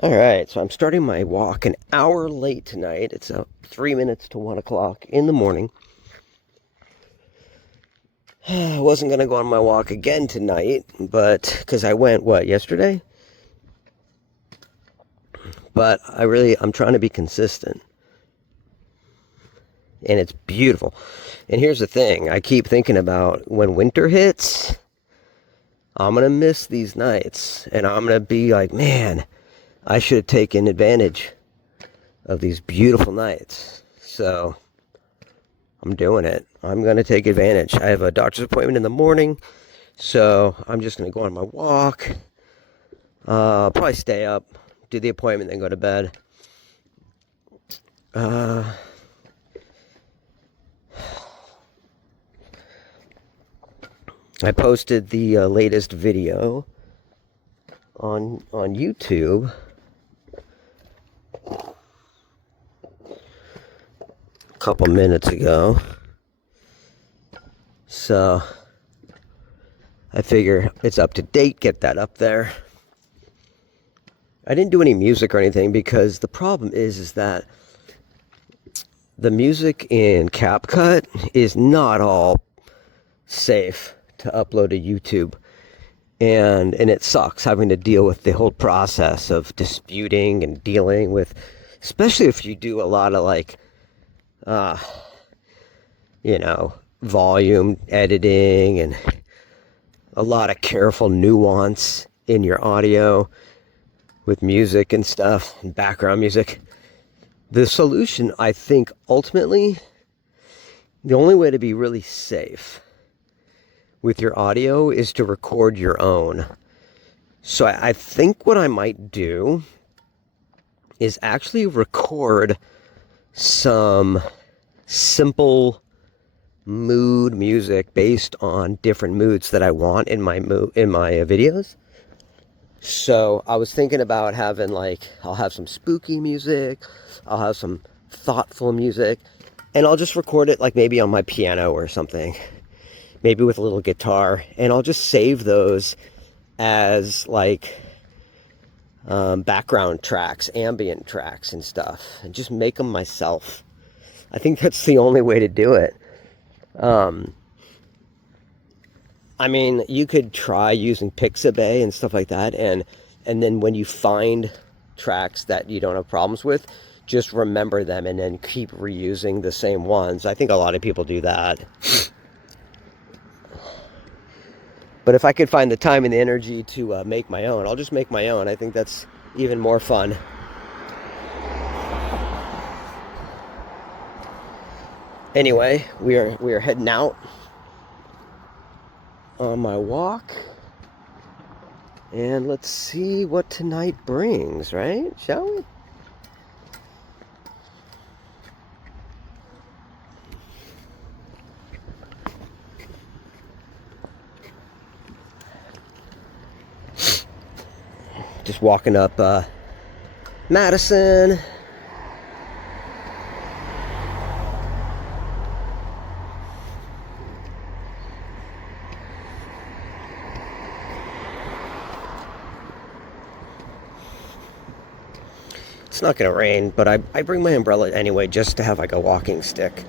All right, so I'm starting my walk an hour late tonight. It's 3 minutes to 1 o'clock in the morning. I wasn't going to go on my walk again tonight, but because I went, yesterday? But I'm trying to be consistent. And it's beautiful. And here's the thing I keep thinking about when winter hits, I'm going to miss these nights. And I'm going to be like, man, I should have taken advantage of these beautiful nights. So I'm doing it. I'm going to take advantage. I have a doctor's appointment in the morning, so I'm just going to go on my walk. Probably stay up, do the appointment, then go to bed. Uh, I posted the latest video on YouTube a couple minutes ago. So I figure it's up to date, get that up there. I didn't do any music or anything because the problem is that the music in CapCut is not all safe to upload to YouTube. And it sucks having to deal with the whole process of disputing and dealing with, especially if you do a lot of uh, volume editing and a lot of careful nuance in your audio with music and stuff and background music. The solution, I think, ultimately, the only way to be really safe with your audio is to record your own. So I think what I might do is actually record some simple mood music based on different moods that I want in my videos. So I was thinking about having I'll have some spooky music, I'll have some thoughtful music, and I'll just record it maybe on my piano or something, maybe with a little guitar, and I'll just save those as background tracks, ambient tracks and stuff, and just make them myself. I think that's the only way to do it. I mean, you could try using Pixabay and stuff like that, and then when you find tracks that you don't have problems with, just remember them and then keep reusing the same ones. I think a lot of people do that. But if I could find the time and the energy to make my own, I'll just make my own. I think that's even more fun. Anyway, we are heading out on my walk, and let's see what tonight brings, right? Shall we? Just walking up Madison. It's not going to rain, but I bring my umbrella anyway just to have a walking stick.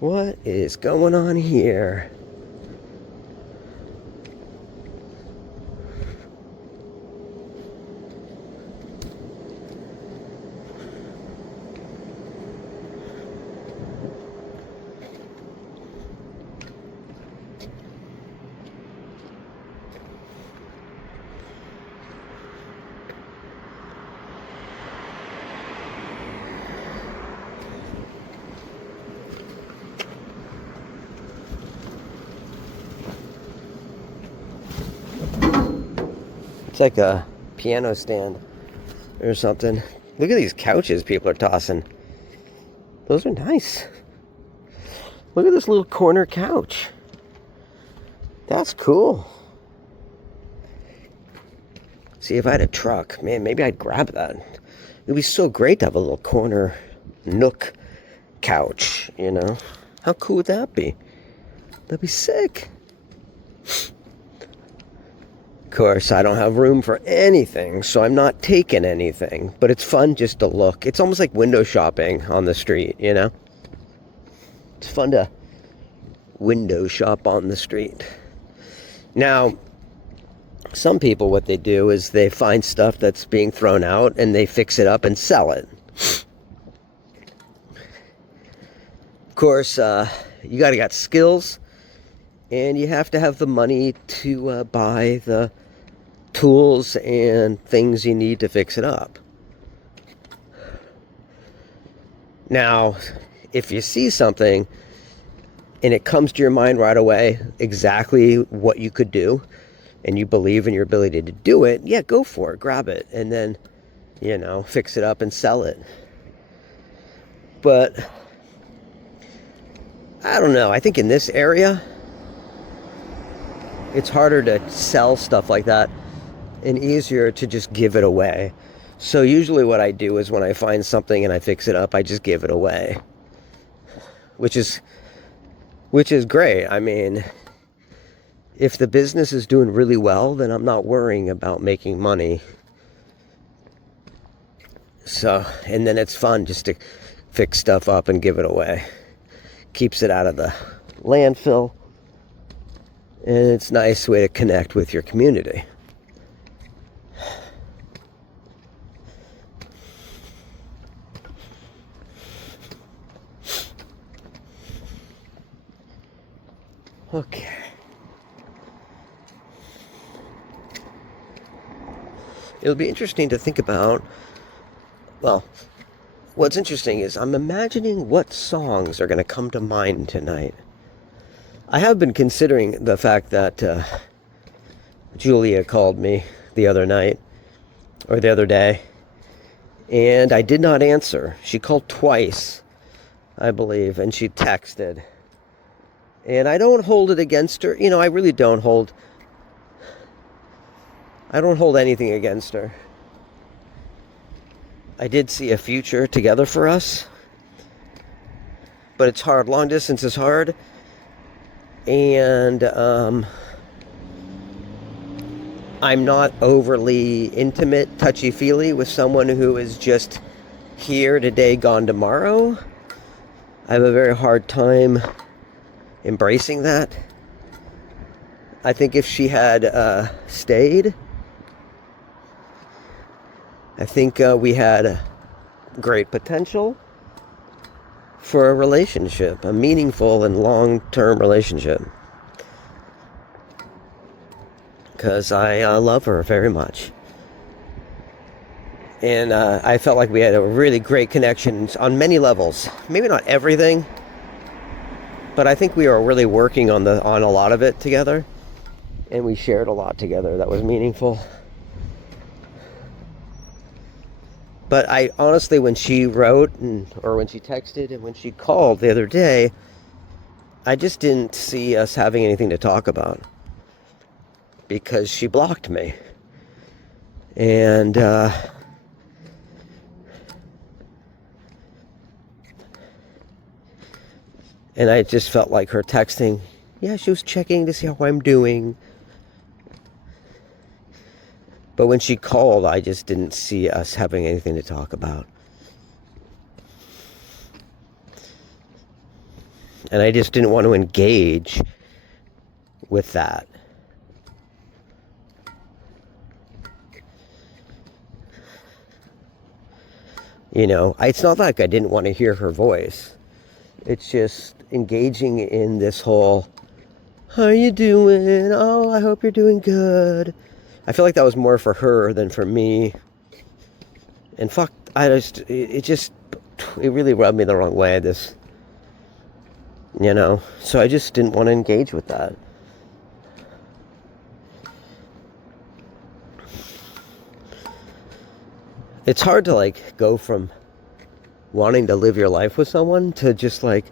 What is going on here? It's like a piano stand or something. Look at these couches people are tossing. Those are nice. Look at this little corner couch. That's cool. See, if I had a truck, man, maybe I'd grab that. It'd be so great to have a little corner nook couch, you know? How cool would that be? That'd be sick. Of course, I don't have room for anything, so I'm not taking anything. But it's fun just to look. It's almost like window shopping on the street, you know? It's fun to window shop on the street. Now, some people, what they do is they find stuff that's being thrown out and they fix it up and sell it. Of course, you gotta got skills, and you have to have the money to buy the tools and things you need to fix it up. Now, if you see something and it comes to your mind right away exactly what you could do, and you believe in your ability to do it, yeah, go for it, grab it, and then, you know, fix it up and sell it. But I don't know, I think in this area it's harder to sell stuff like that and easier to just give it away. So usually what I do is when I find something and I fix it up, I just give it away, which is great. I mean, if the business is doing really well, then I'm not worrying about making money. So, and then it's fun just to fix stuff up and give it away. Keeps it out of the landfill, and it's a nice way to connect with your community. Okay. It'll be interesting to think about. Well, what's interesting is I'm imagining what songs are going to come to mind tonight. I have been considering the fact that Julia called me the other night, or the other day, and I did not answer. She called twice, I believe, and she texted. And I don't hold it against her. You know, I really don't hold... I don't hold anything against her. I did see a future together for us. But it's hard. Long distance is hard. And I'm not overly intimate, touchy-feely with someone who is just here today, gone tomorrow. I have a very hard time embracing that. I think if she had stayed, I think we had great potential for a relationship, a meaningful and long-term relationship. Because I love her very much. And I felt like we had a really great connection on many levels. Maybe not everything, but I think we were really working on a lot of it together, and we shared a lot together that was meaningful. But I honestly, when she wrote, or when she texted, and when she called the other day, I just didn't see us having anything to talk about, because she blocked me. And I just felt like her texting, yeah, she was checking to see how I'm doing. But when she called, I just didn't see us having anything to talk about. And I just didn't want to engage with that. You know, it's not like I didn't want to hear her voice. It's just engaging in this whole, how are you doing? Oh, I hope you're doing good. I feel like that was more for her than for me. And fuck, it really rubbed me the wrong way, this, you know. So I just didn't want to engage with that. it's hard to like go from wanting to live your life with someone to just like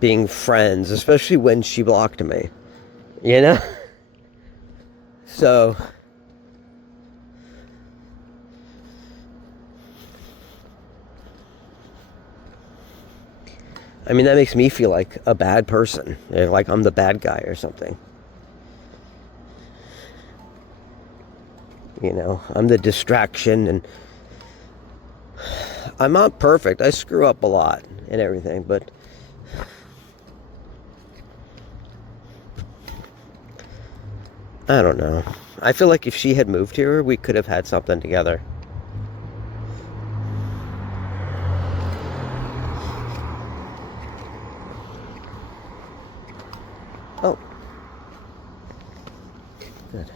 being friends, especially when she blocked me, you know? So I mean, that makes me feel like a bad person, like I'm the bad guy or something. You know, I'm the distraction, and I'm not perfect. I screw up a lot and everything, but I don't know. I feel like if she had moved here, we could have had something together. Oh, good.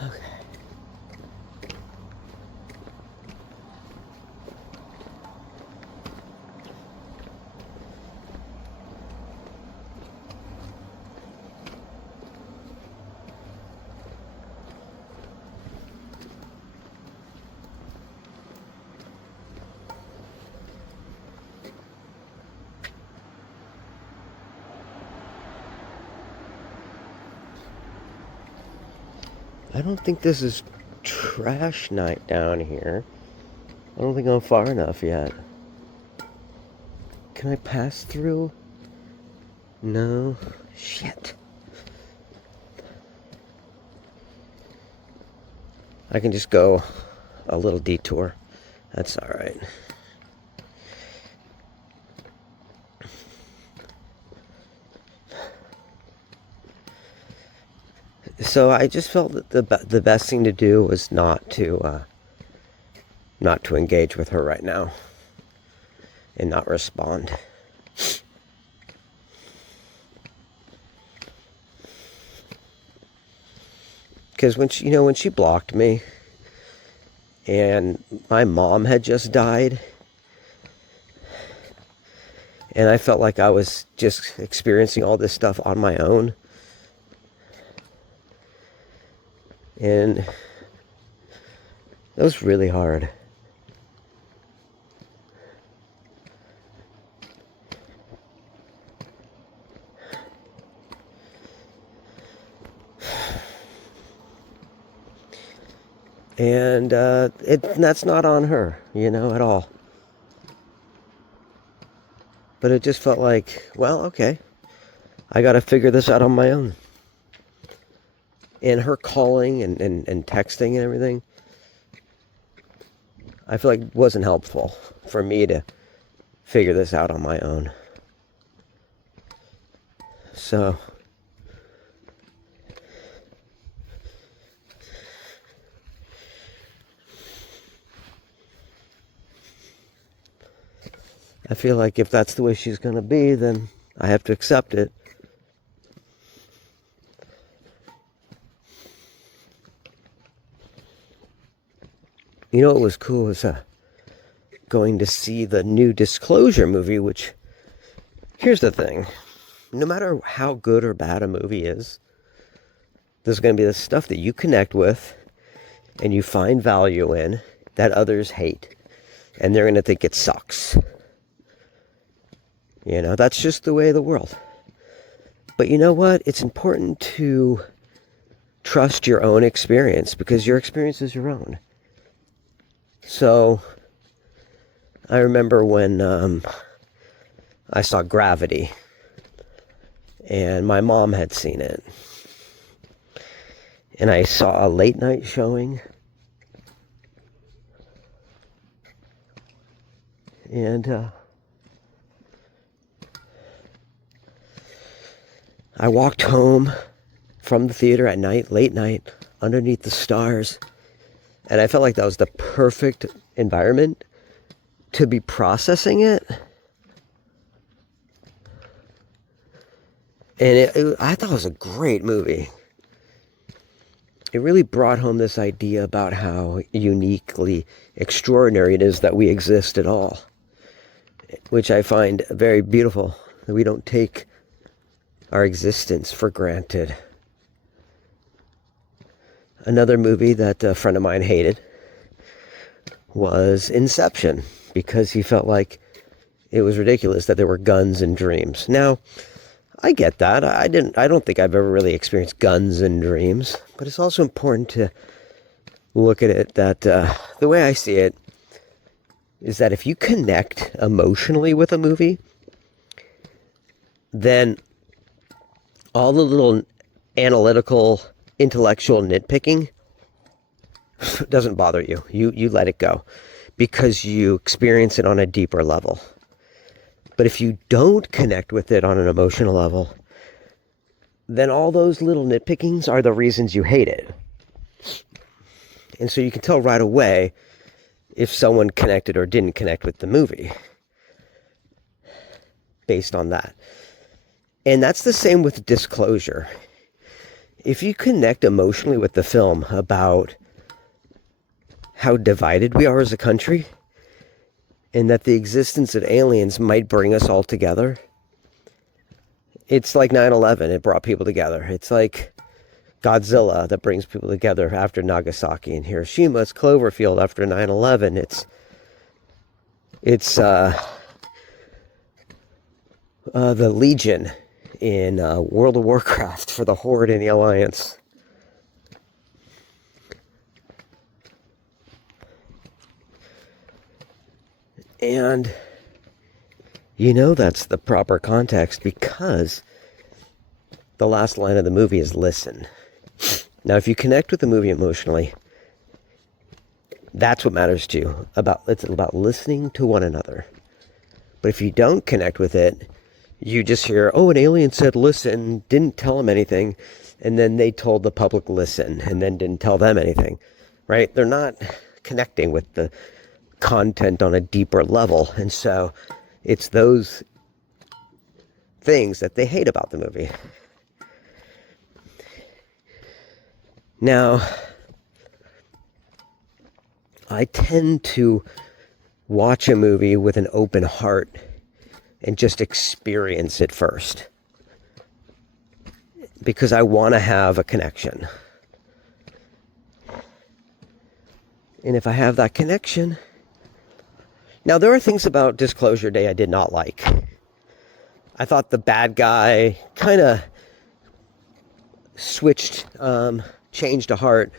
Okay. I don't think this is trash night down here. I don't think I'm far enough yet. Can I pass through? No. Shit. I can just go a little detour. That's alright. So I just felt that the best thing to do was not to engage with her right now and not respond. Because when she blocked me, and my mom had just died, and I felt like I was just experiencing all this stuff on my own, and it was really hard. And that's not on her, at all. But it just felt like, well, okay, I got to figure this out on my own. And her calling and texting and everything, I feel like wasn't helpful for me to figure this out on my own. So I feel like if that's the way she's going to be, then I have to accept it. You know what was cool was going to see the new Disclosure movie, which, here's the thing. No matter how good or bad a movie is, there's going to be the stuff that you connect with and you find value in that others hate. And they're going to think it sucks. That's just the way of the world. But you know what? It's important to trust your own experience because your experience is your own. So, I remember when I saw Gravity, and my mom had seen it. And I saw a late night showing. And I walked home from the theater at night, late night, underneath the stars. And I felt like that was the perfect environment to be processing it. And I thought it was a great movie. It really brought home this idea about how uniquely extraordinary it is that we exist at all, which I find very beautiful, that we don't take our existence for granted. Another movie that a friend of mine hated was Inception, because he felt like it was ridiculous that there were guns in dreams. Now, I get that. I don't think I've ever really experienced guns in dreams, but it's also important to look at it that the way I see it is that if you connect emotionally with a movie, then all the little analytical, intellectual nitpicking doesn't bother you. You let it go because you experience it on a deeper level. But if you don't connect with it on an emotional level, then all those little nitpickings are the reasons you hate it. And so you can tell right away if someone connected or didn't connect with the movie based on that. And that's the same with Disclosure. If you connect emotionally with the film about how divided we are as a country, and that the existence of aliens might bring us all together, it's like 9/11. It brought people together. It's like Godzilla that brings people together after Nagasaki and Hiroshima. It's Cloverfield after 9/11. It's the Legion in World of Warcraft for the Horde in the Alliance. And that's the proper context, because the last line of the movie is listen. Now, if you connect with the movie emotionally, that's what matters to you. It's about listening to one another. But if you don't connect with it, you just hear, oh, an alien said listen, didn't tell them anything, and then they told the public listen, and then didn't tell them anything, right? They're not connecting with the content on a deeper level. And so it's those things that they hate about the movie. Now, I tend to watch a movie with an open heart and just experience it first, because I want to have a connection. And if I have that connection, now there are things about Disclosure Day I did not like. I thought the bad guy kind of changed a heart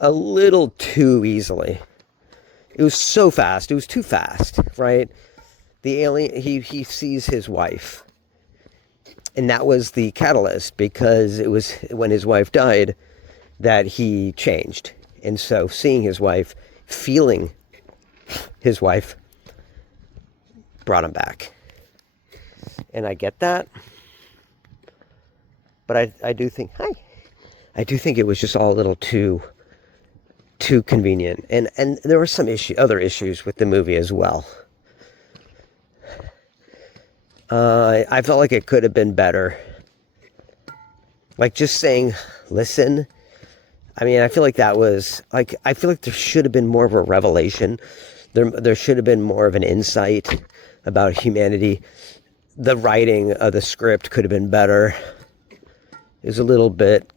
a little too easily. It was so fast. It was too fast, right? The alien, he sees his wife. And that was the catalyst, because it was when his wife died that he changed. And so seeing his wife, feeling his wife, brought him back. And I get that. But I do think it was just all a little too convenient. And there were some other issues with the movie as well. I felt like it could have been better. Like just saying, listen. I mean, I feel like that was like, I feel like there should have been more of a revelation. There should have been more of an insight about humanity. The writing of the script could have been better. It was a little bit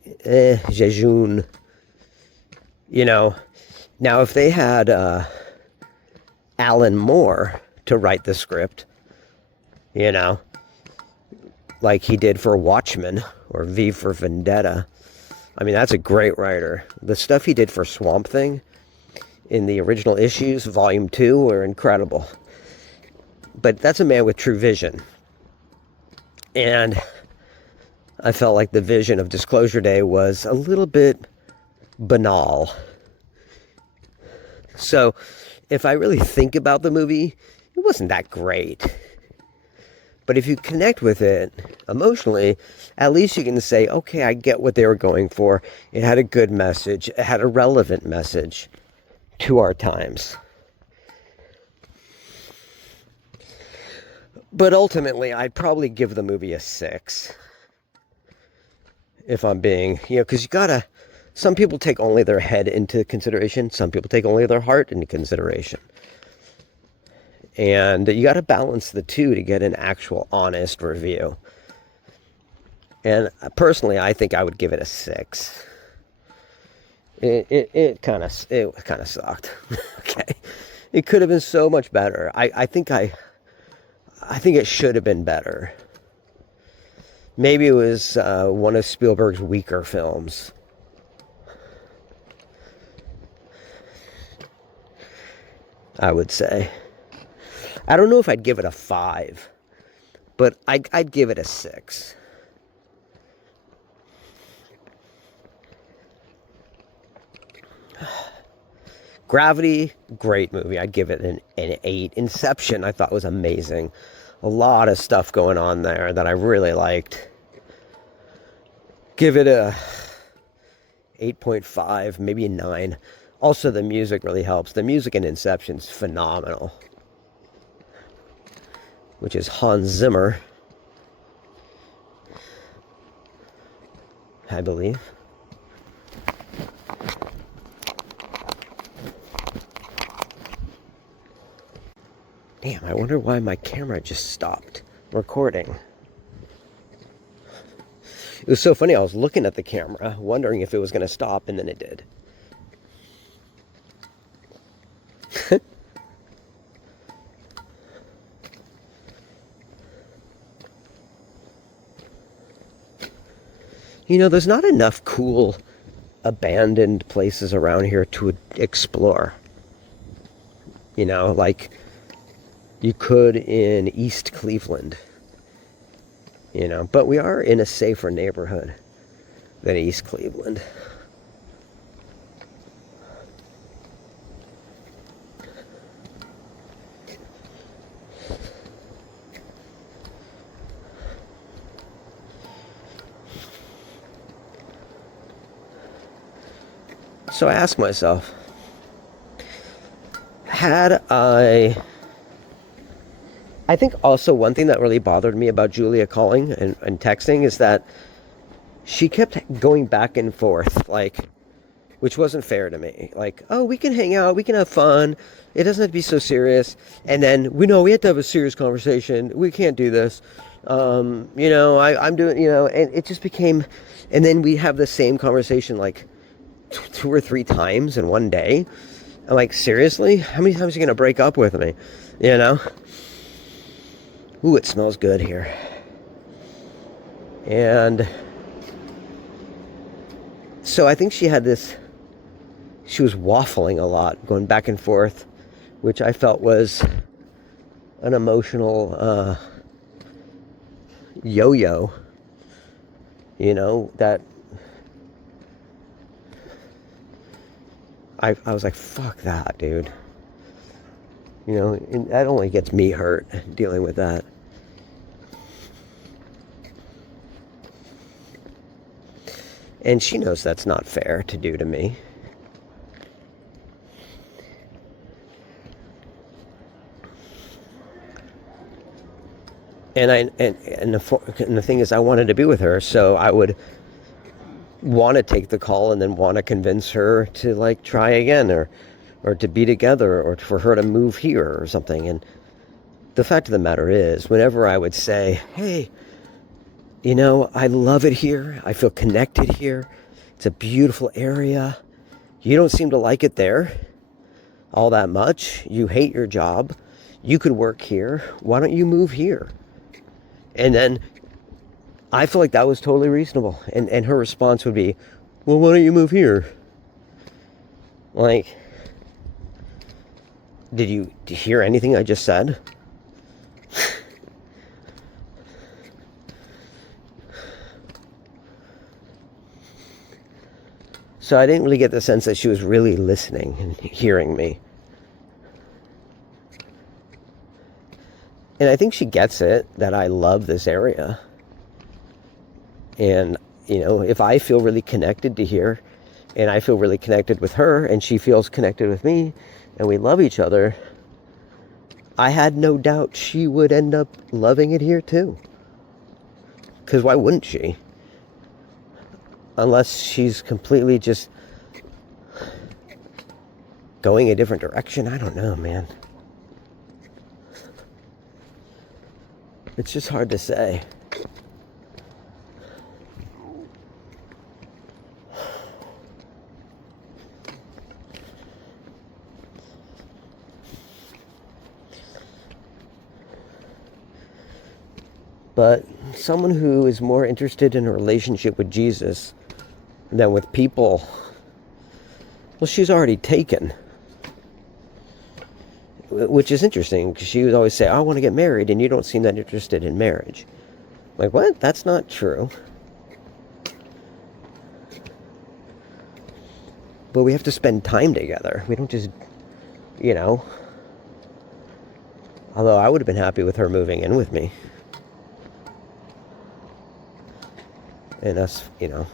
jejune. Now if they had Alan Moore to write the script, like he did for Watchmen or V for Vendetta, I mean, that's a great writer. The stuff he did for Swamp Thing in the original issues, Volume 2, were incredible. But that's a man with true vision. And I felt like the vision of Disclosure Day was a little bit banal. So, if I really think about the movie, it wasn't that great. But if you connect with it emotionally, at least you can say, okay, I get what they were going for. It had a good message. It had a relevant message to our times. But ultimately, I'd probably give the movie a 6. If I'm being, because some people take only their head into consideration. Some people take only their heart into consideration. And you got to balance the two to get an actual honest review. And personally, I think I would give it a 6. It kind of sucked. Okay, it could have been so much better. I think it should have been better. Maybe it was one of Spielberg's weaker films. I would say. I don't know if I'd give it a 5, but I'd give it a 6. Gravity, great movie. I'd give it an 8. Inception, I thought was amazing. A lot of stuff going on there that I really liked. Give it a 8.5, maybe a 9. Also, the music really helps. The music in Inception's phenomenal, which is Hans Zimmer, I believe. Damn, I wonder why my camera just stopped recording. It was so funny, I was looking at the camera, wondering if it was going to stop, and then it did. You know, there's not enough cool abandoned places around here to explore. You know, like you could in East Cleveland. You know, but we are in a safer neighborhood than East Cleveland. So I ask myself, I think also one thing that really bothered me about Julia calling and texting is that she kept going back and forth, like, which wasn't fair to me. Like, oh, we can hang out, we can have fun. It doesn't have to be so serious. And then we have to have a serious conversation. We can't do this. I'm doing, and it just became, and then we have the same conversation like 2 or 3 times in one day. I'm like, seriously? How many times are you gonna break up with me? You know? Ooh, it smells good here. And so I think she was waffling a lot, going back and forth, which I felt was an emotional yo-yo, that I was like, fuck that, dude. And that only gets me hurt dealing with that. And she knows that's not fair to do to me. And the thing is, I wanted to be with her, so I would want to take the call and then want to convince her to like try again or to be together or for her to move here or something. And the fact of the matter is, whenever I would say, hey, I love it here. I feel connected here. It's a beautiful area. You don't seem to like it there all that much. You hate your job. You could work here. Why don't you move here? And then I feel like that was totally reasonable. And her response would be, well, why don't you move here? Like, did you hear anything I just said? So I didn't really get the sense that she was really listening and hearing me. And I think she gets it, that I love this area. And, if I feel really connected to here, and I feel really connected with her, and she feels connected with me, and we love each other, I had no doubt she would end up loving it here too. Because why wouldn't she? Unless she's completely just going a different direction. I don't know, man. It's just hard to say. But someone who is more interested in a relationship with Jesus than with people, well, she's already taken. Which is interesting, because she would always say, I want to get married, and you don't seem that interested in marriage. Like, what? That's not true. But we have to spend time together. We don't just, you know. Although I would have been happy with her moving in with me. And us, you know.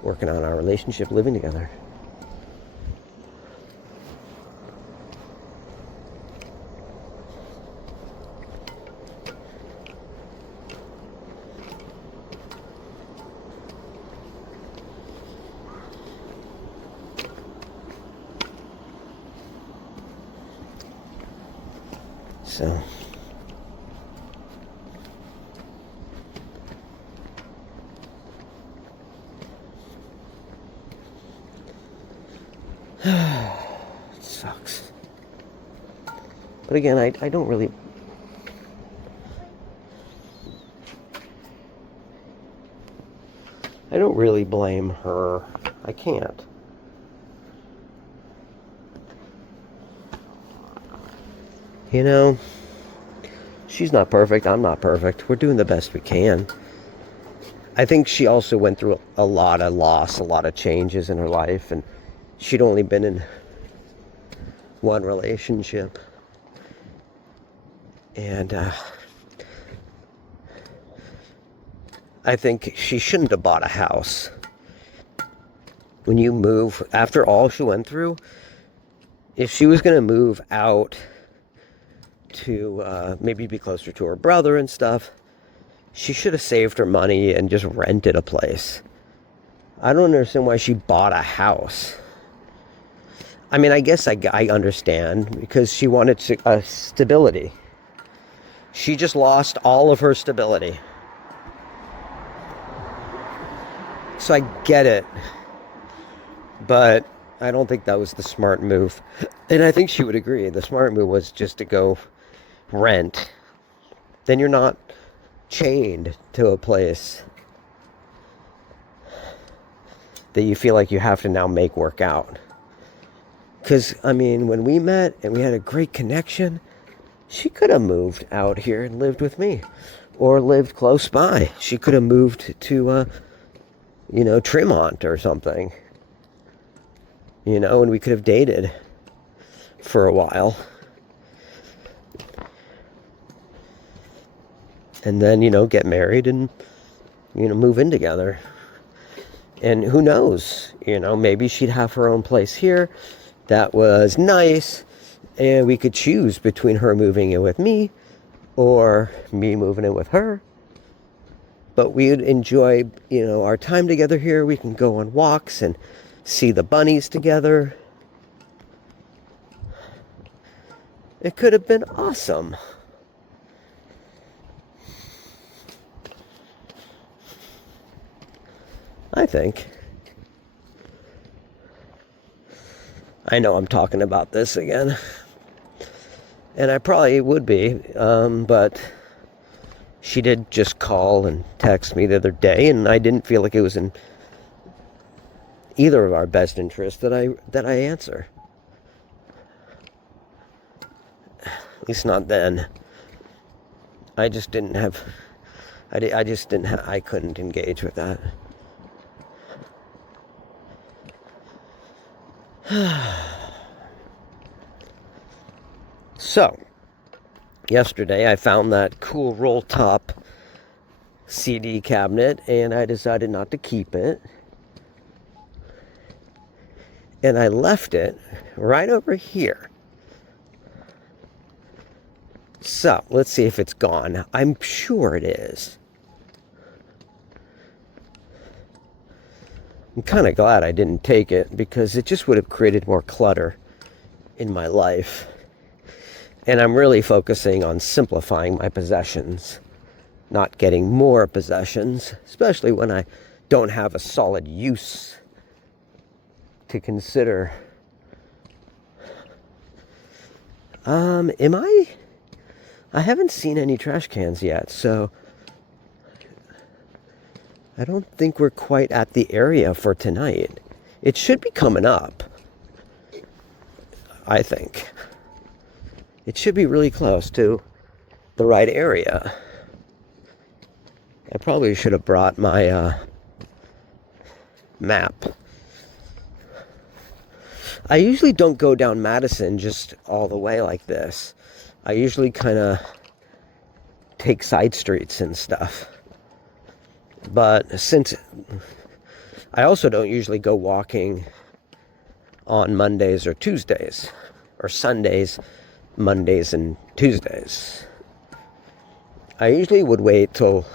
Working on our relationship, living together. So it sucks. But again, I don't really blame her. I can't. You know, she's not perfect. I'm not perfect. We're doing the best we can. I think she also went through a lot of loss, a lot of changes in her life, and she'd only been in one relationship. And I think she shouldn't have bought a house. When you move, after all she went through, if she was going to move out to maybe be closer to her brother and stuff, she should have saved her money and just rented a place. I don't understand why she bought a house. I mean, I guess I understand, because she wanted stability. She just lost all of her stability. So I get it. But I don't think that was the smart move. And I think she would agree. The smart move was just to go rent. Then you're not chained to a place that you feel like you have to now make work out. Because, I mean, when we met and we had a great connection, she could have moved out here and lived with me. Or lived close by. She could have moved to, Tremont or something. And we could have dated for a while. And then, get married and, move in together. And who knows, maybe she'd have her own place here that was nice, and we could choose between her moving in with me or me moving in with her. But we'd enjoy, our time together here. We can go on walks and see the bunnies together. It could have been awesome. I think. I know I'm talking about this again. And I probably would be, but she did just call and text me the other day, and I didn't feel like it was in either of our best interests that I answer. At least not then. I just didn't have. I couldn't engage with that. So, yesterday I found that cool roll top CD cabinet, and I decided not to keep it. And I left it right over here. So, let's see if it's gone. I'm sure it is. I'm kind of glad I didn't take it, because it just would have created more clutter in my life. And I'm really focusing on simplifying my possessions, not getting more possessions, especially when I don't have a solid use to consider. Am I? I haven't seen any trash cans yet, so I don't think we're quite at the area for tonight. It should be coming up, I think. It should be really close to the right area. I probably should have brought my map. I usually don't go down Madison just all the way like this. I usually kind of take side streets and stuff. But since I also don't usually go walking on Mondays or Tuesdays, or Sundays, Mondays and Tuesdays. I usually would wait till,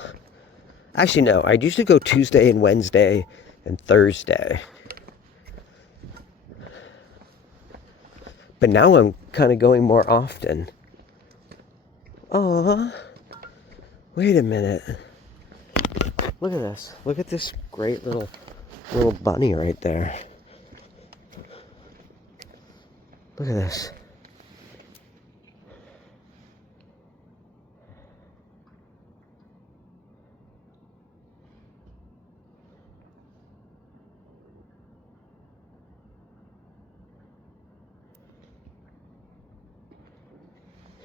actually no, I'd usually go Tuesday and Wednesday and Thursday. But now I'm kind of going more often. Oh, wait a minute. Look at this. Look at this great little bunny right there. Look at this.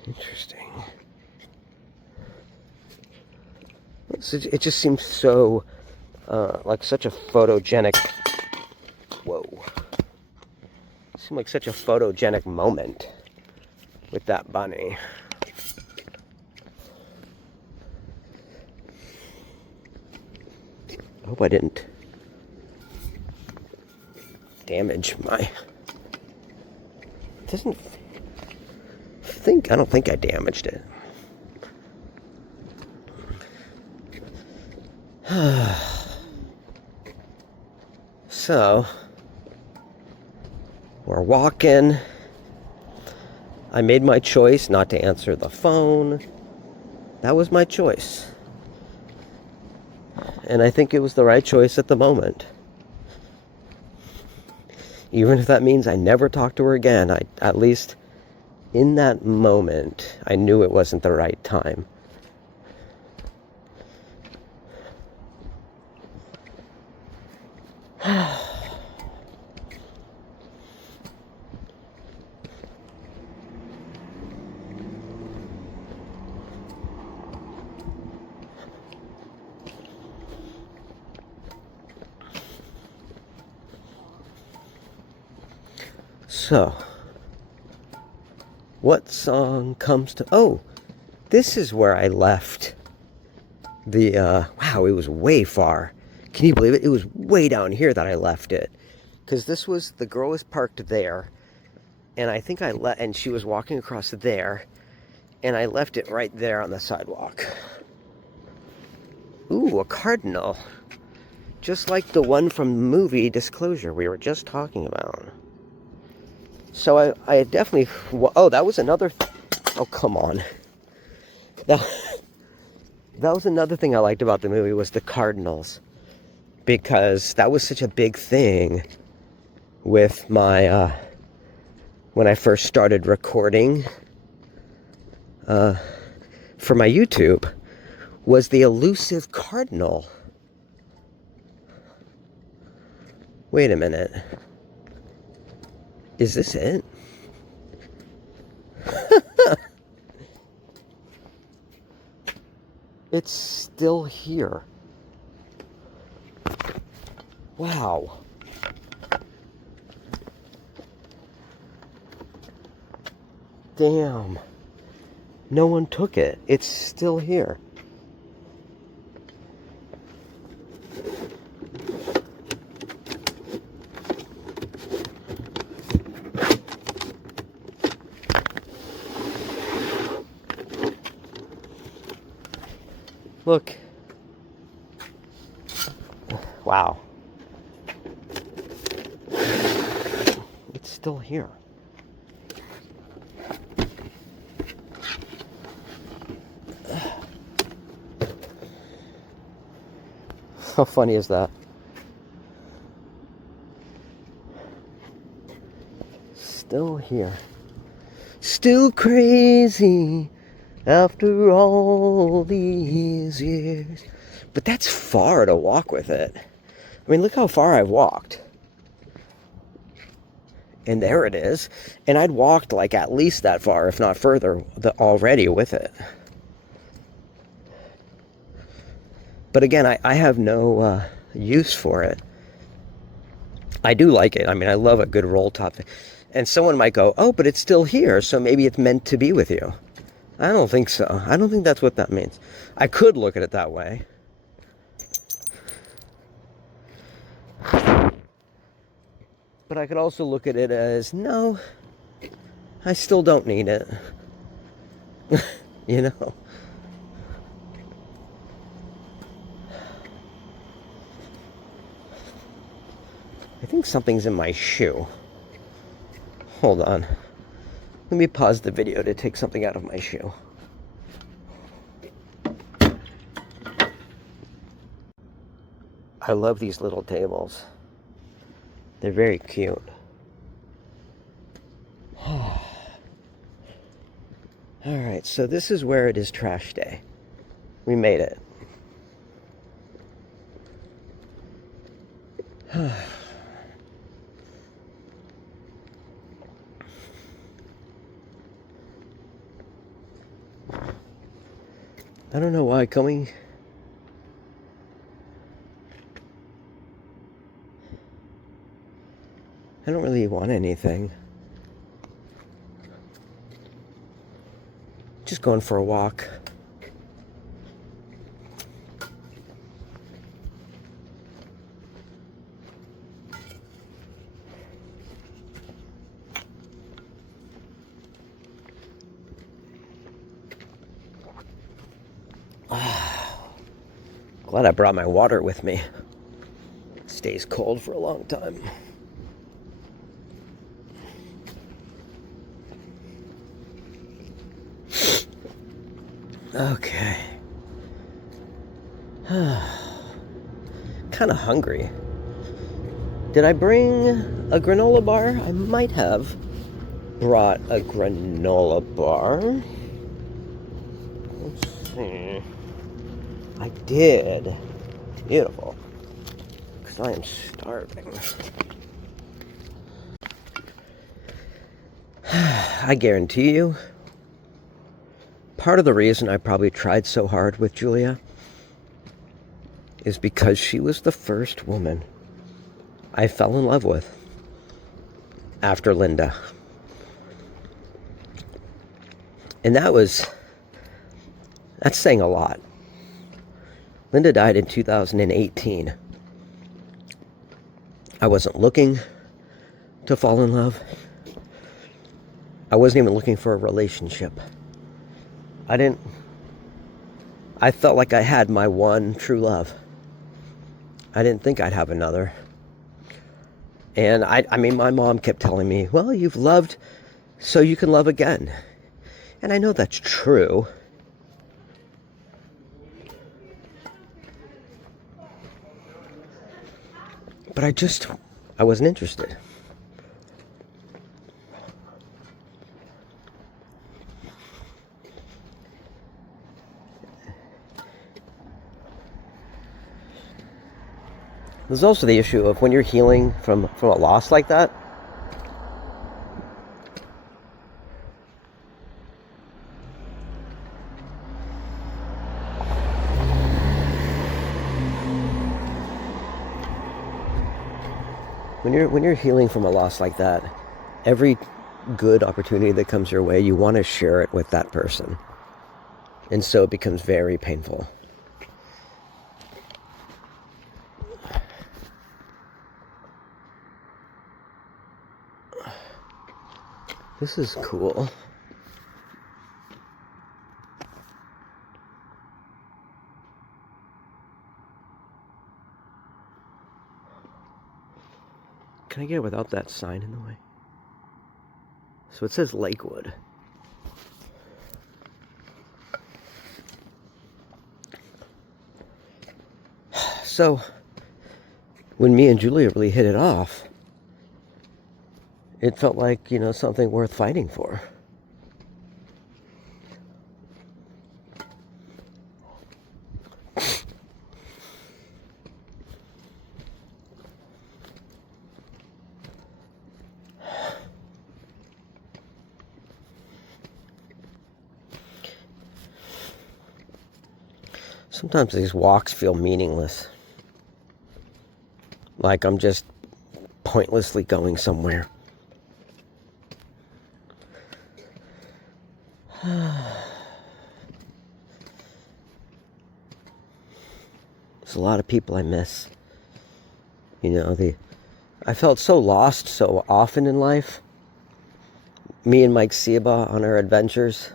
Interesting. It just seems so, like such a photogenic, whoa. It seemed like such a photogenic moment with that bunny. I hope I didn't damage my, I don't think I damaged it. So, we're walking. I made my choice not to answer the phone. That was my choice. And I think it was the right choice at the moment. Even if that means I never talk to her again, at least in that moment, I knew it wasn't the right time. So, what song comes to... Oh, this is where I left the... wow, it was way far. Can you believe it? It was way down here that I left it. Because this was... The girl was parked there. And I think and she was walking across there. And I left it right there on the sidewalk. Ooh, a cardinal. Just like the one from the movie Disclosure we were just talking about. So I definitely... Oh, that was another... Oh, come on. That was another thing I liked about the movie was the cardinals. Because that was such a big thing with my... when I first started recording for my YouTube, was the elusive cardinal. Wait a minute. Is this it? It's still here. Wow. Damn. No one took it. It's still here. Look. Wow. It's still here. How funny is that? Still here. Still crazy after all these years. But that's far to walk with it. I mean, look how far I've walked. And there it is. And I'd walked like at least that far, if not further, already with it. But again, I have no use for it. I do like it. I mean, I love a good roll top. And someone might go, oh, but it's still here, so maybe it's meant to be with you. I don't think so. I don't think that's what that means. I could look at it that way. But I could also look at it as, no, I still don't need it. You know? I think something's in my shoe. Hold on. Let me pause the video to take something out of my shoe. I love these little tables. They're very cute. Alright, so this is where it is trash day. We made it. I don't know why coming... I don't really want anything. Just going for a walk. Glad I brought my water with me. It stays cold for a long time. Okay. Kind of hungry. Did I bring a granola bar? I might have brought a granola bar. Let's see. I did. Beautiful. Because I am starving. I guarantee you, part of the reason I probably tried so hard with Julia is because she was the first woman I fell in love with after Linda. And that's saying a lot. Linda died in 2018. I wasn't looking to fall in love. I wasn't even looking for a relationship. I felt like I had my one true love. I didn't think I'd have another. And I mean, my mom kept telling me, well, you've loved so you can love again. And I know that's true. But I wasn't interested. There's also the issue of when you're healing from a loss like that. When you're healing from a loss like that, every good opportunity that comes your way, you want to share it with that person. And so it becomes very painful. This is cool. Can I get it without that sign in the way? So it says Lakewood. So when me and Julia really hit it off, it felt like, something worth fighting for. Sometimes these walks feel meaningless. Like I'm just pointlessly going somewhere. There's a lot of people I miss. You know, I felt so lost so often in life. Me and Mike Siaba on our adventures.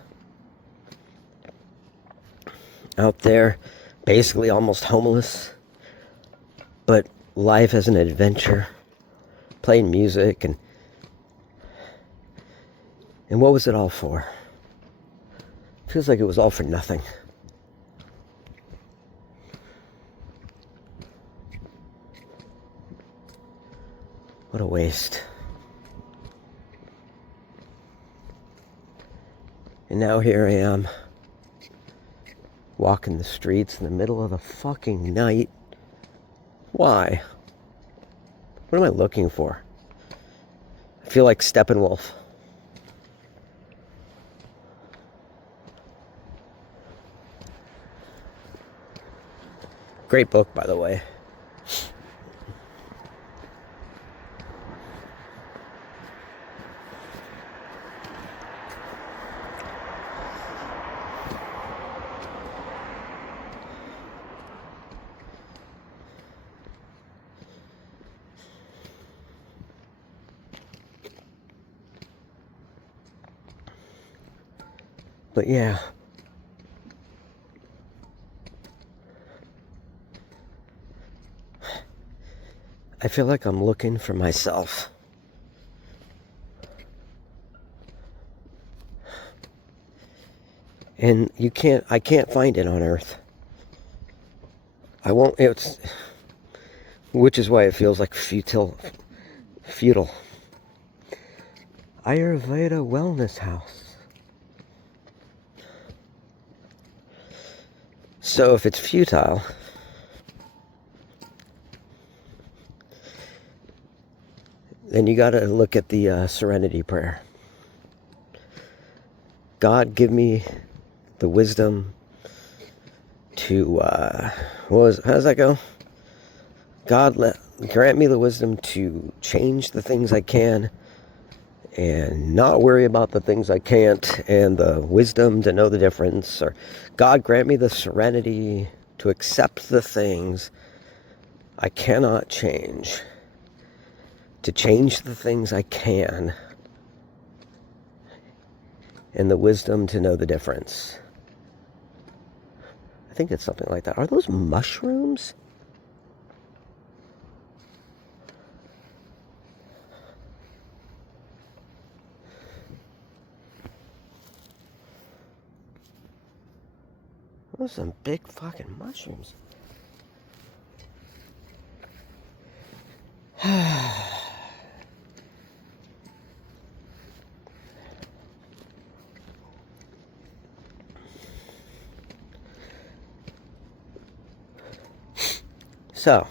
Out there, basically almost homeless. But life as an adventure. Playing music and what was it all for? Feels like it was all for nothing. What a waste. And now here I am, walking the streets in the middle of the fucking night. Why? What am I looking for? I feel like Steppenwolf. Great book, by the way. But yeah. I feel like I'm looking for myself. And I can't find it on Earth. I won't, which is why it feels like futile. Ayurveda Wellness House. So if it's futile, then you gotta look at the Serenity Prayer. God, give me the wisdom to, how does that go? God, grant me the wisdom to change the things I can and not worry about the things I can't, and the wisdom to know the difference. Or God, grant me the serenity to accept the things I cannot change, to change the things I can, and the wisdom to know the difference. I think it's something like that. Are those mushrooms? Those are some big fucking mushrooms. So,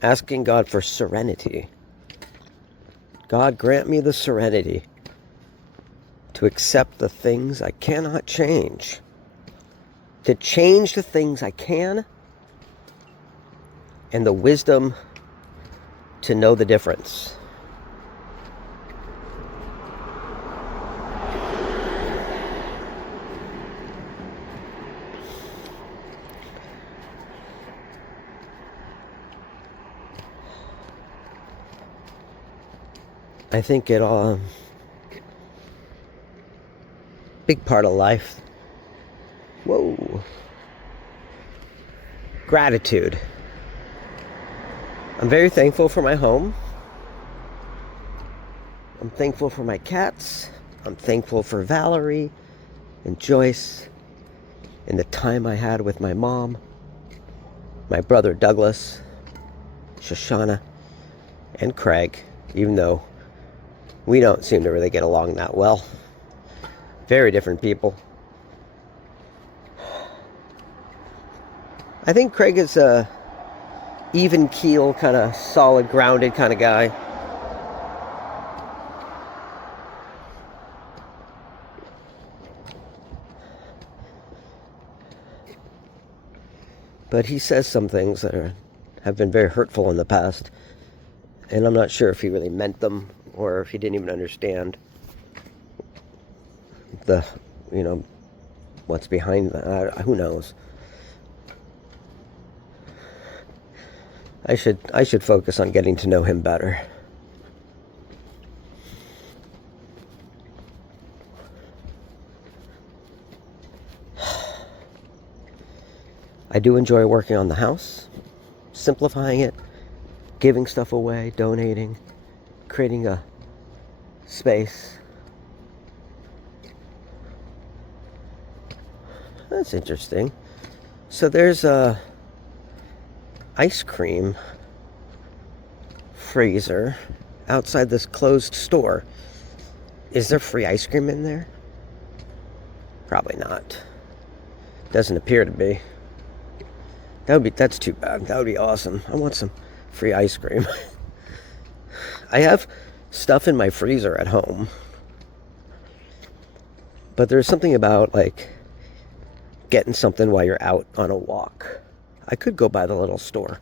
asking God for serenity. God, grant me the serenity to accept the things I cannot change, to change the things I can, and the wisdom to know the difference. I think it all, big part of life. Whoa. Gratitude. I'm very thankful for my home. I'm thankful for my cats. I'm thankful for Valerie and Joyce and the time I had with my mom, my brother Douglas, Shoshana, and Craig, even though we don't seem to really get along that well. Very different people. I think Craig is a even keel, kind of solid, grounded kind of guy. But he says some things that have been very hurtful in the past. And I'm not sure if he really meant them or if he didn't even understand the, what's behind that. Who knows? I should focus on getting to know him better. I do enjoy working on the house, simplifying it, giving stuff away, donating, creating a space. That's interesting. So there's a ice cream freezer outside this closed store. Is there free ice cream in there? Probably not. Doesn't appear to be. That's too bad. That would be awesome. I want some free ice cream. I have stuff in my freezer at home. But there's something about like getting something while you're out on a walk. I could go by the little store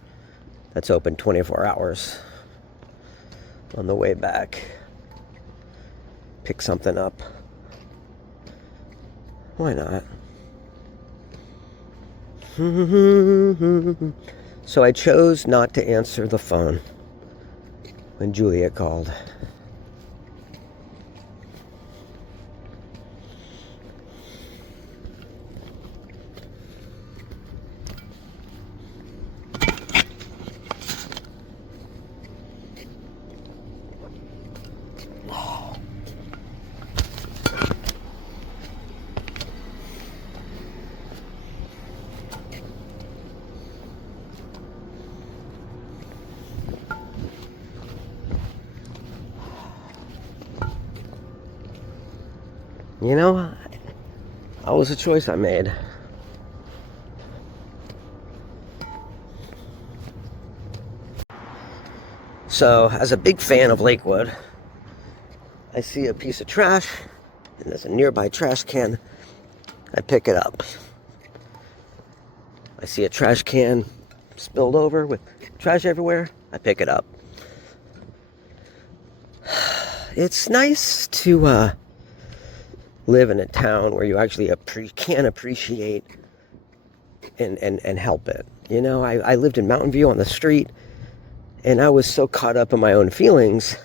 that's open 24 hours on the way back. Pick something up. Why not? So I chose not to answer the phone when Julia called. That was a choice I made. So, as a big fan of Lakewood, I see a piece of trash, and there's a nearby trash can. I pick it up. I see a trash can spilled over with trash everywhere. I pick it up. It's nice to live in a town where you actually can appreciate and help it. I lived in Mountain View on the street, and I was so caught up in my own feelings,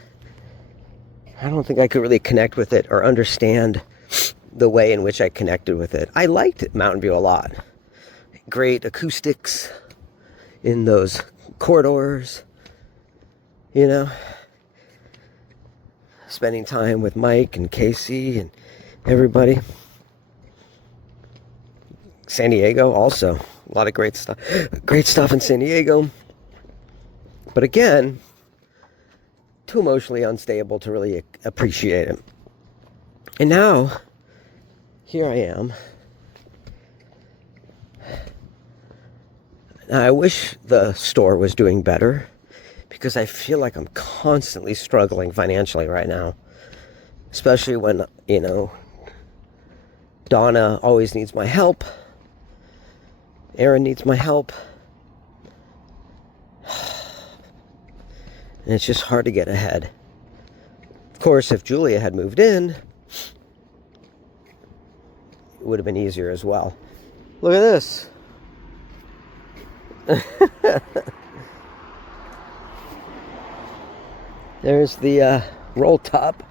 I don't think I could really connect with it or understand the way in which I connected with it. I liked Mountain View a lot. Great acoustics in those corridors, spending time with Mike and Casey and everybody. San Diego also, a lot of great stuff in San Diego. But again, too emotionally unstable to really appreciate it. And now, here I am. I wish the store was doing better, because I feel like I'm constantly struggling financially right now. Especially when, Donna always needs my help. Aaron needs my help. And it's just hard to get ahead. Of course, if Julia had moved in, it would have been easier as well. Look at this. There's the roll top.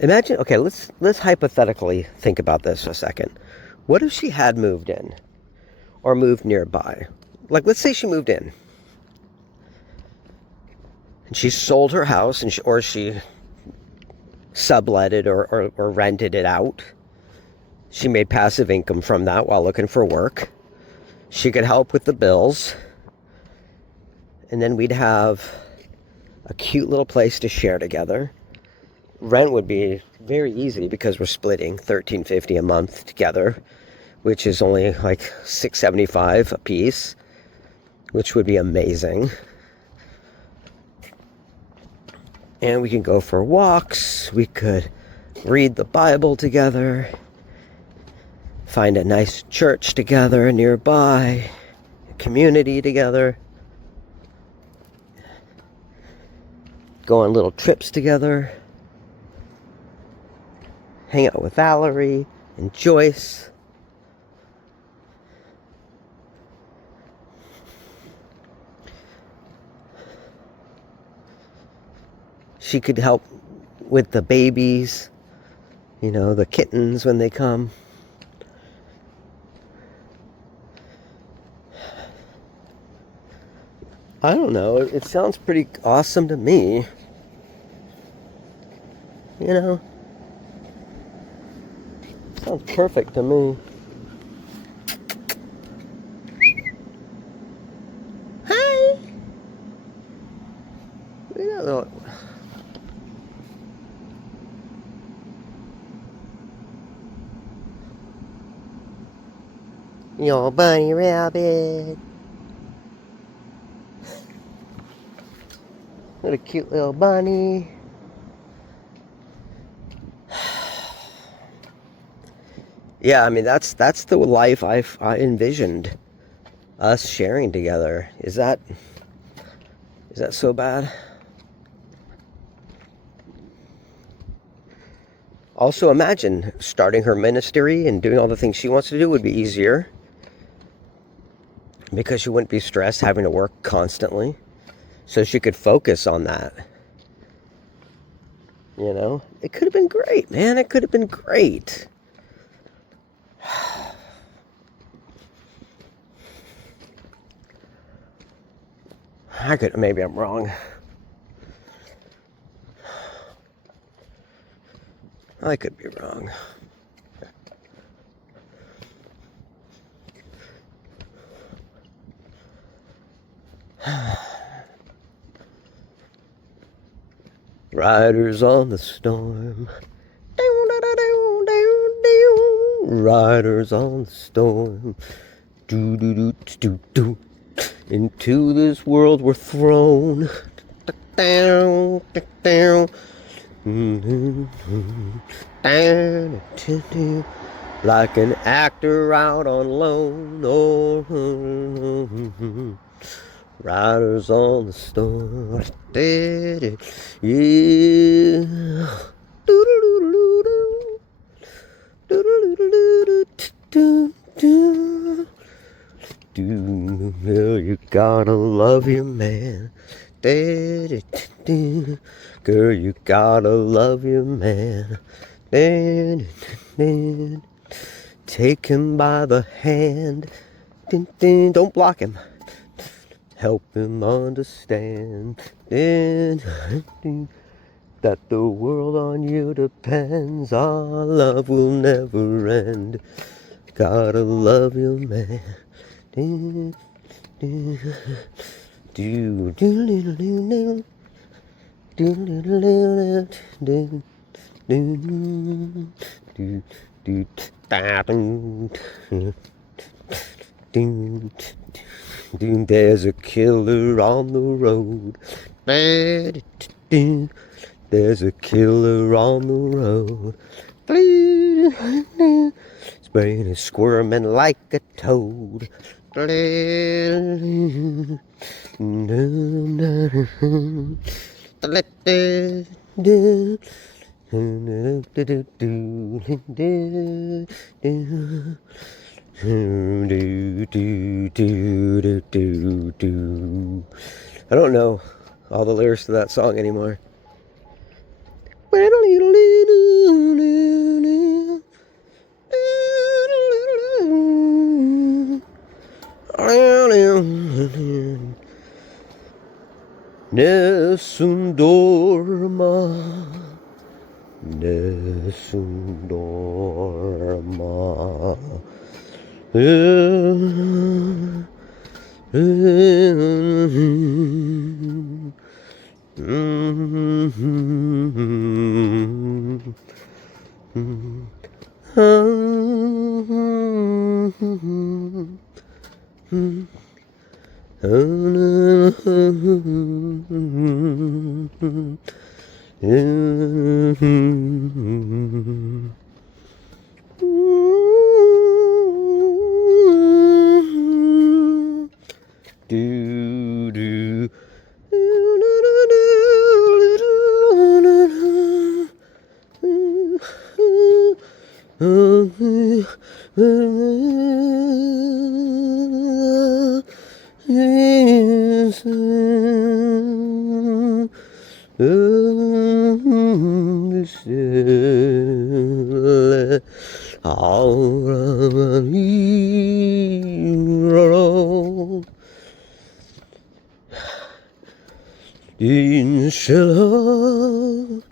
Imagine, okay, let's hypothetically think about this for a second. What if she had moved in or moved nearby? Like, let's say she moved in and she sold her house, and she sublet it or rented it out. She made passive income from that while looking for work. She could help with the bills. And then we'd have a cute little place to share together. Rent would be very easy because we're splitting $13.50 a month together, which is only like $6.75 a piece, which would be amazing. And we can go for walks. We could read the Bible together, find a nice church together nearby, community together, go on little trips together, hang out with Valerie and Joyce. She could help with the babies, you know, the kittens when they come. I don't know, it sounds pretty awesome to me. You know? Sounds perfect to me. Hi! You know, your bunny rabbit. What a cute little bunny. Yeah, I mean that's the life I envisioned us sharing together. Is that so bad? Also, imagine starting her ministry and doing all the things she wants to do would be easier because she wouldn't be stressed having to work constantly. So she could focus on that. You know? It could have been great, man. It could have been great. Maybe I'm wrong. I could be wrong. Riders on the storm. Riders on the storm. Do do do do do. Into this world we're thrown. Down, down. Like an actor out on loan. Oh, riders on the storm. Yeah. Girl, you gotta love your man. Girl, you gotta love your man. Take him by the hand. Don't block him. Help him understand that the world on you depends. Our love will never end. Gotta love your man. Do do do do do do do. There's a killer on the road. There's a killer on the road. His brain is squirming like a toad. I don't know all the lyrics to that song anymore. Nessun dorma, nessun dorma. Do do. Inshallah,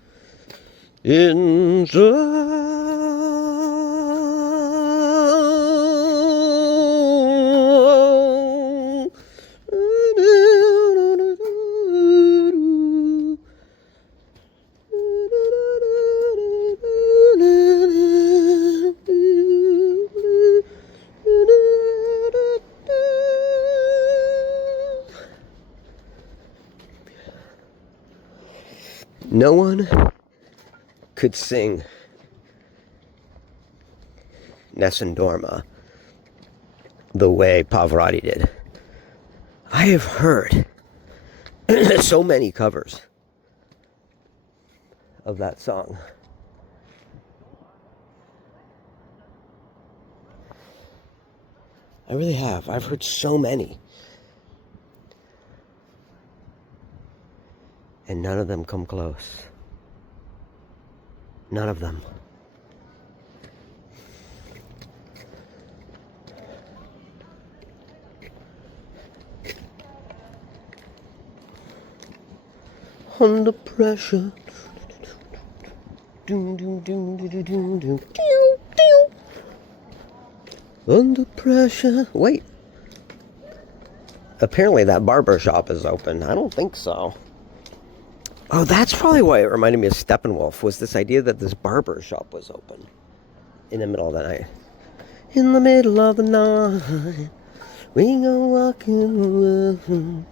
no one could sing Nessun Dorma the way Pavarotti did. I have heard so many covers of that song. I really have. I've heard so many. And none of them come close. None of them. Under pressure. Under pressure. Wait. Apparently that barber shop is open. I don't think so. Oh, that's probably why it reminded me of Steppenwolf, was this idea that this barber shop was open in the middle of the night. In the middle of the night, we go walking.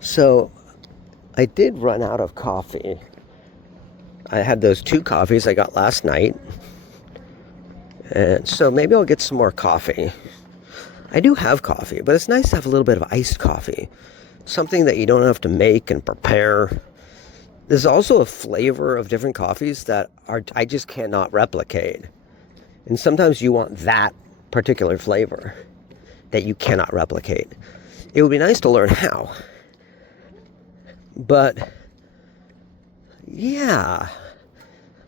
So, I did run out of coffee. I had those 2 coffees I got last night. And so maybe I'll get some more coffee. I do have coffee, but it's nice to have a little bit of iced coffee. Something that you don't have to make and prepare. There's also a flavor of different coffees that I just cannot replicate. And sometimes you want that particular flavor that you cannot replicate. It would be nice to learn how. But, yeah,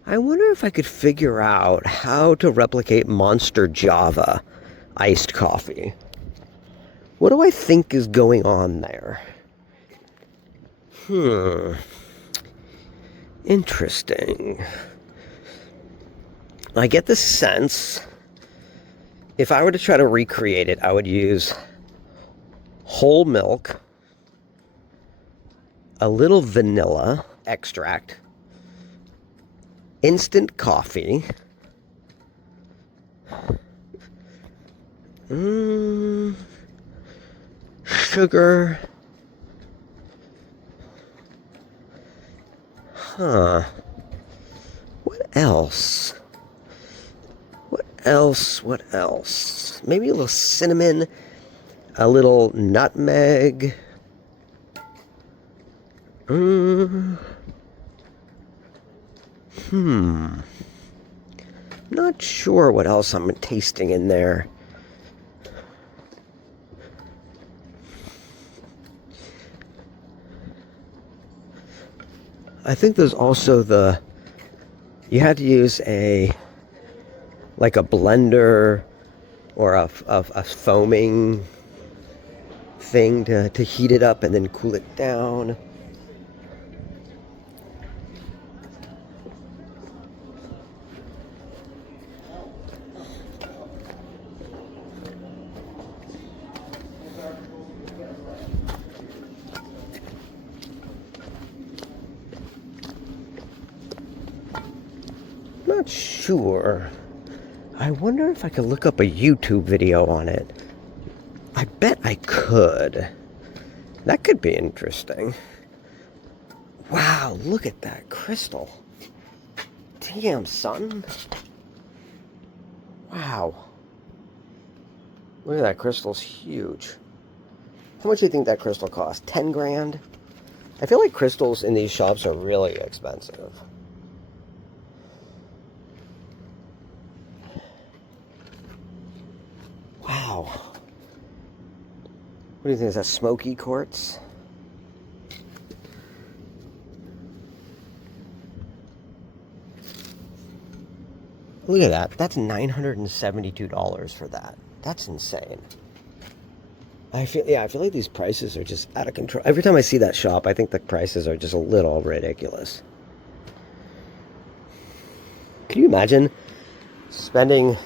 I wonder if I could figure out how to replicate Monster Java iced coffee. What do I think is going on there? Interesting. I get the sense, if I were to try to recreate it, I would use whole milk, a little vanilla extract, instant coffee, sugar, what else? What else? Maybe a little cinnamon, a little nutmeg. I'm Not sure what else I'm tasting in there. I think there's also you had to use like a blender or a foaming thing to heat it up and then cool it down. Not sure. I wonder if I could look up a YouTube video on it. I bet I could. That could be interesting. Wow, look at that crystal. Damn, son. Wow. Look at that, crystal's huge. How much do you think that crystal cost? 10 grand? I feel like crystals in these shops are really expensive. Wow. What do you think? Is that smoky quartz? Look at that. That's $972 for that. That's insane. I feel like these prices are just out of control. Every time I see that shop, I think the prices are just a little ridiculous. Can you imagine spending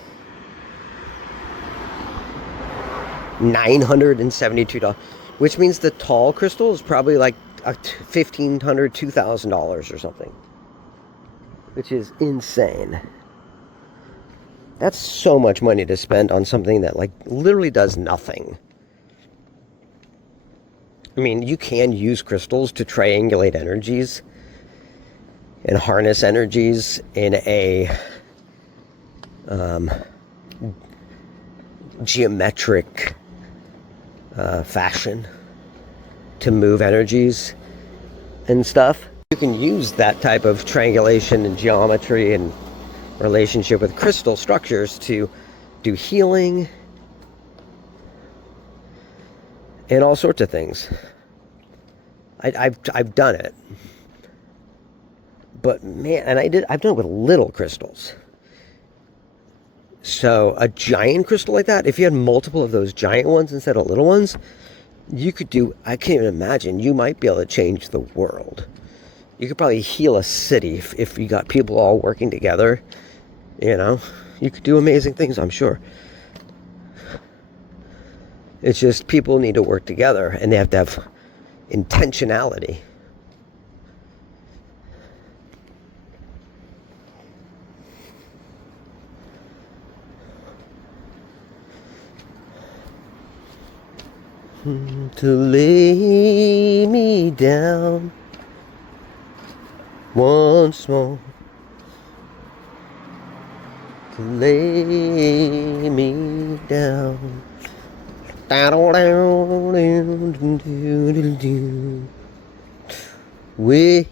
$972, which means the tall crystal is probably like $1,500, $2,000 or something, which is insane. That's so much money to spend on something that like literally does nothing. I mean, you can use crystals to triangulate energies and harness energies in a geometric fashion to move energies and stuff. You can use that type of triangulation and geometry and relationship with crystal structures to do healing and all sorts of things. I've done it, but man, and I've done it with little crystals. So a giant crystal like that, if you had multiple of those giant ones instead of little ones, you could do, I can't even imagine, you might be able to change the world. You could probably heal a city if you got people all working together. You know, you could do amazing things, I'm sure. It's just people need to work together and they have to have intentionality. To lay me down once more, to lay me down, with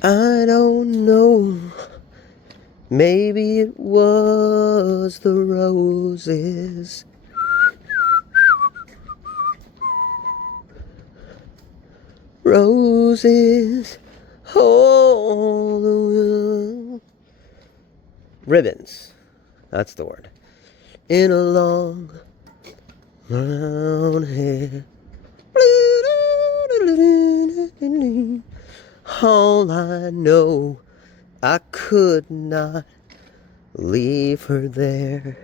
I don't know. Maybe it was the roses. Roses. Oh, the ribbons. That's the word. In a long brown hair. All I know, I could not leave her there.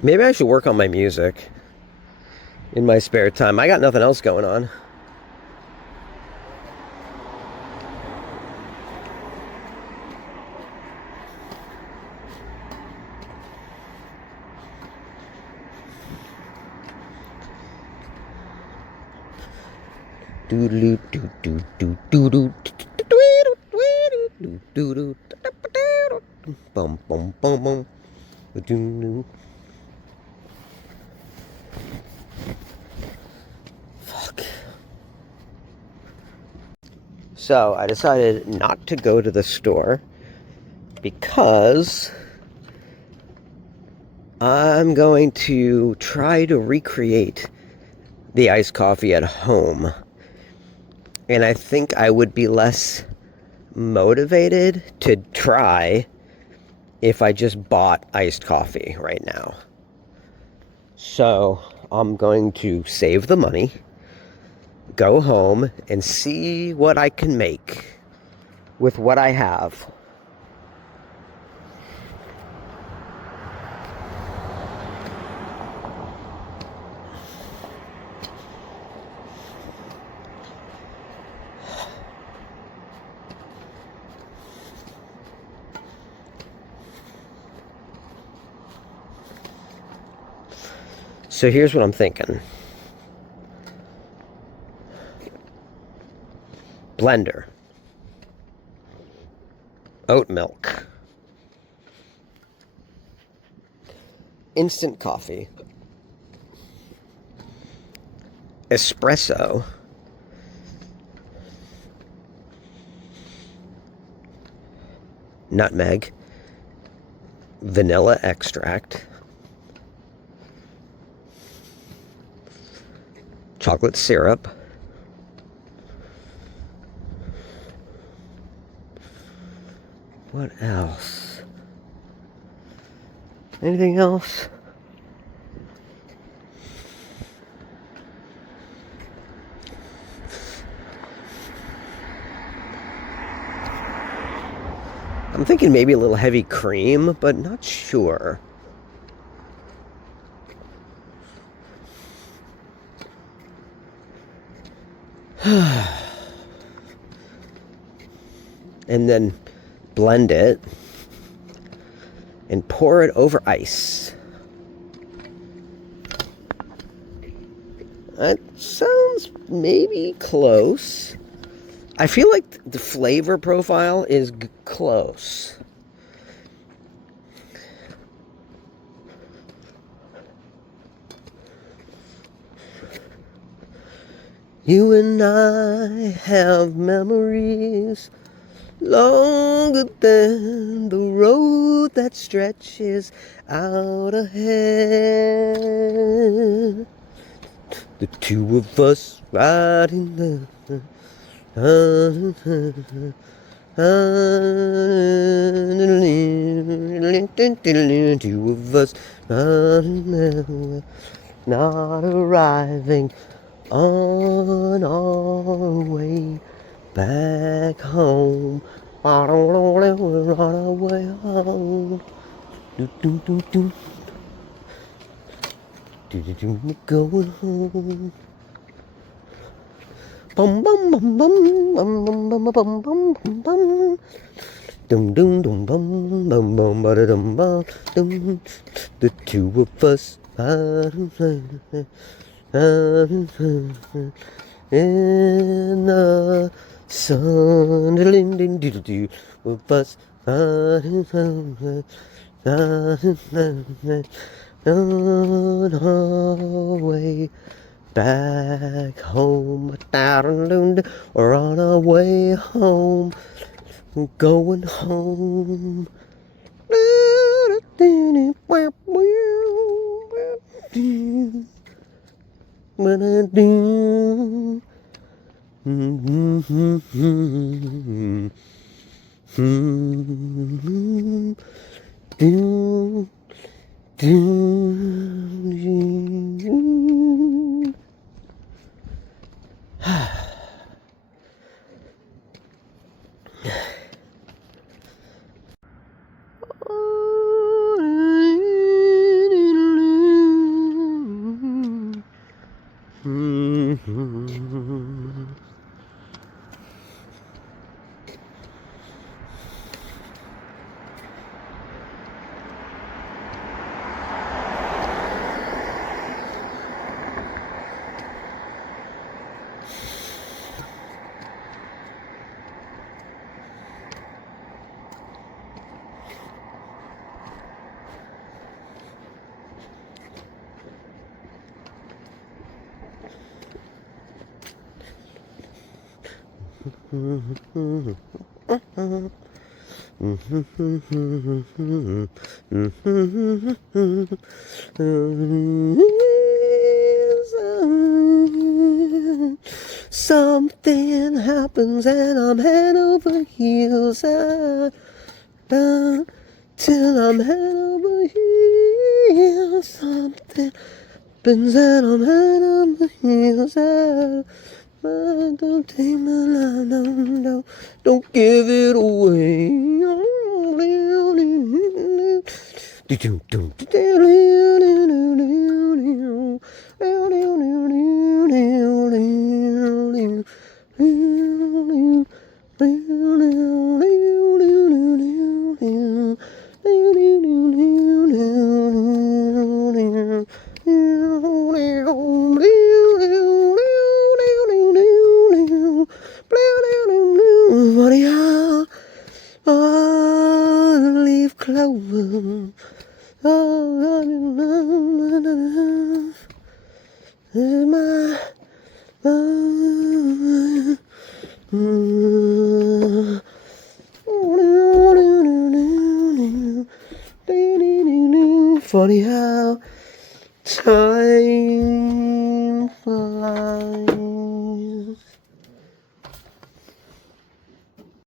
Maybe I should work on my music in my spare time. I got nothing else going on. Bum bum bum bum. Fuck. So I decided not to go to the store because I'm going to try to recreate the iced coffee at home. And I think I would be less motivated to try if I just bought iced coffee right now. So I'm going to save the money, go home, and see what I can make with what I have. So here's what I'm thinking. Blender. Oat milk. Instant coffee. Espresso. Nutmeg. Vanilla extract. Chocolate syrup. What else? Anything else? I'm thinking maybe a little heavy cream, but not sure. And then blend it and pour it over ice. That sounds maybe close. I feel like the flavor profile is close. You and I have memories longer than the road that stretches out ahead. The two of us riding the two of us riding, not arriving on our way back home. We're on our way home. We're going home. Bum bum bum bum bum bum bum bum bum bum bum. Dum dum dum bum bum bum ba dum bum dum. The two of us in the sun, do with us on our way back home. We're on our way home, going home. Something happens and I'm head over heels. Till I'm head over heels. Something happens and I'm head over heels. Don't take my love, don't give it away. Leaf clover. This is my funny how time